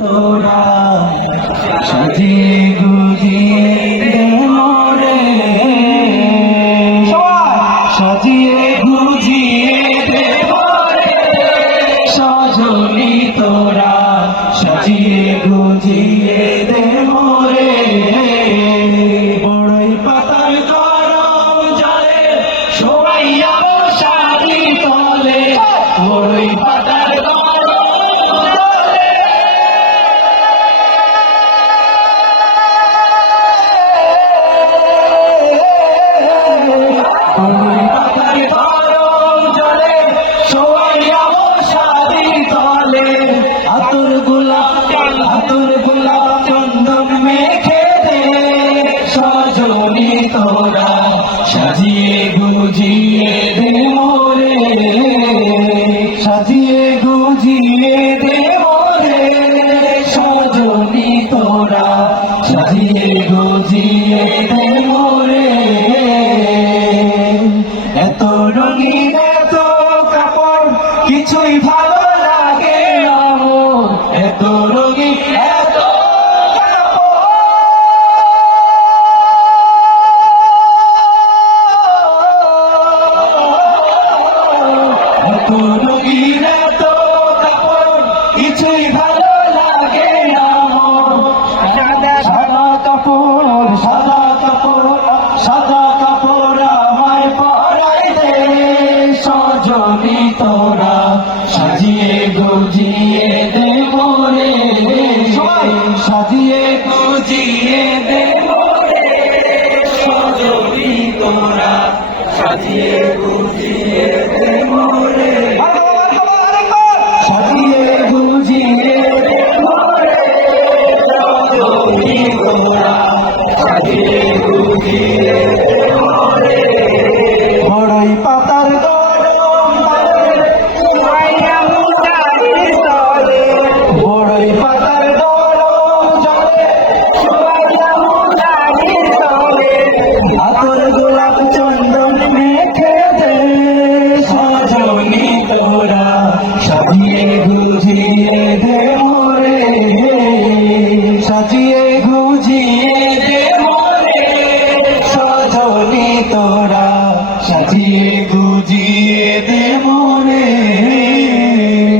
তোরা সাজিয়ে গুজিয়ে দে মোরে, সাজিয়ে গুজিয়ে দে মোরে সজনী তোরা, সাজিয়ে গুজিয়ে দে মোরে। বড়ই পাতার গরম জলে শোয়াইয়া মশারি তলে, বড়ই পাতার আতর গোলাপ চন্দন মেখে দে সজনী তোরা, সাজিয়ে গুজিয়ে দে মোরে, সাজিয়ে গুজিয়ে দে মোরে সজনী তোরা, সাজিয়ে গুজিয়ে দে মোরে। এত রঙিন এত কাপড় কিছুই ভালো লাগে আমার, এত রঙিন এত রঙিন এত কাপড় কিছুই ভালো লাগে আমার। সাদা কাপড় সাদা কাপড় সাদা কাপড় আমায় পরাই দে সজনী তোরা, সাজিয়ে গুজিয়ে দে মোরে, সাজিয়ে গুজিয়ে দে মোরে সজনী তোরা, সাজিয়ে গুজিয়ে দে মোরে, সাজিয়ে গুজিয়ে দে মোরে সজনী তোরা, সাজিয়ে গুজিয়ে দে মোরে। বড়ই পাতার গরম বড়ই পাতার গরম জলে আতর গোলাপ চন্দন মেখে দে সজনী তোরা, সাজিয়ে গুজিয়ে দে মোরে, সাজিয়ে